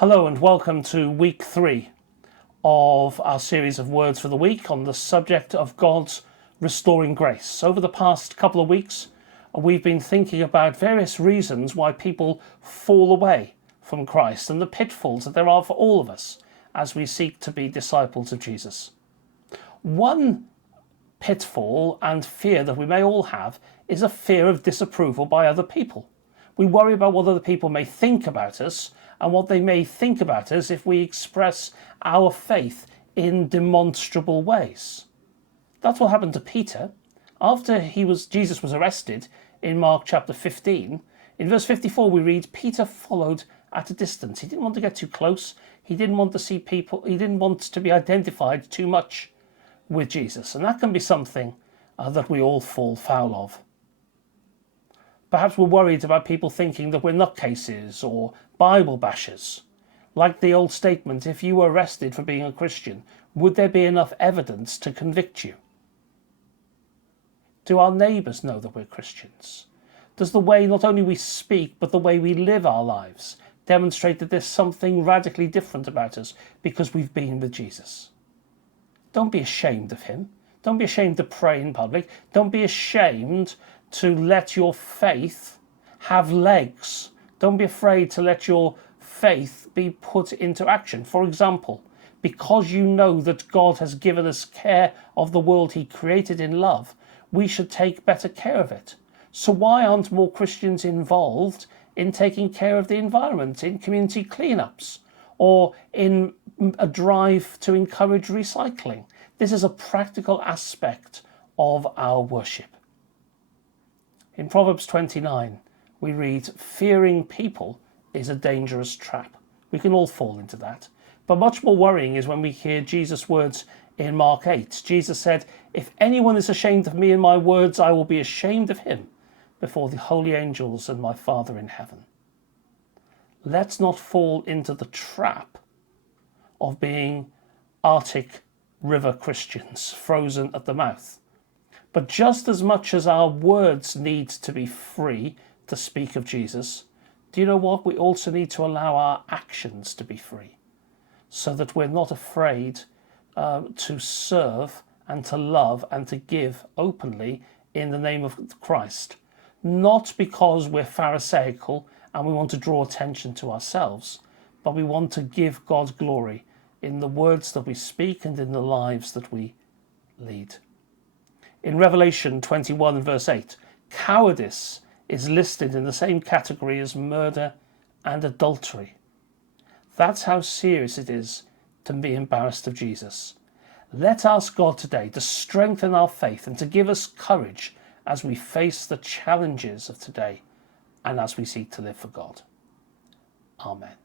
Hello and welcome to week 3 of our series of Words for the Week on the subject of God's restoring grace. Over the past couple of weeks, we've been thinking about various reasons why people fall away from Christ and the pitfalls that there are for all of us as we seek to be disciples of Jesus. One pitfall and fear that we may all have is a fear of disapproval by other people. We worry about what other people may think about us and what they may think about us if we express our faith in demonstrable ways. That's what happened to Peter. After Jesus was arrested in Mark chapter 15, in verse 54 we read, Peter followed at a distance. He didn't want to get too close. He didn't want to see people. He didn't want to be identified too much with Jesus. And that can be something that we all fall foul of. Perhaps we're worried about people thinking that we're nutcases or Bible bashers. Like the old statement, if you were arrested for being a Christian, would there be enough evidence to convict you? Do our neighbours know that we're Christians? Does the way not only we speak, but the way we live our lives demonstrate that there's something radically different about us because we've been with Jesus? Don't be ashamed of him. Don't be ashamed to pray in public. Don't be ashamed to let your faith have legs. Don't be afraid to let your faith be put into action. For example, because you know that God has given us care of the world he created in love, we should take better care of it. So why aren't more Christians involved in taking care of the environment, in community cleanups, or in a drive to encourage recycling? This is a practical aspect of our worship. In Proverbs 29, we read, fearing people is a dangerous trap. We can all fall into that. But much more worrying is when we hear Jesus' words in Mark 8. Jesus said, if anyone is ashamed of me and my words, I will be ashamed of him before the holy angels and my Father in heaven. Let's not fall into the trap of being Arctic river Christians, frozen at the mouth. But just as much as our words need to be free to speak of Jesus, do you know what? We also need to allow our actions to be free so that we're not afraid to serve and to love and to give openly in the name of Christ. Not because we're pharisaical and we want to draw attention to ourselves, but we want to give God glory in the words that we speak and in the lives that we lead. In Revelation 21 verse 8, cowardice is listed in the same category as murder and adultery. That's how serious it is to be embarrassed of Jesus. Let's ask God today to strengthen our faith and to give us courage as we face the challenges of today and as we seek to live for God. Amen.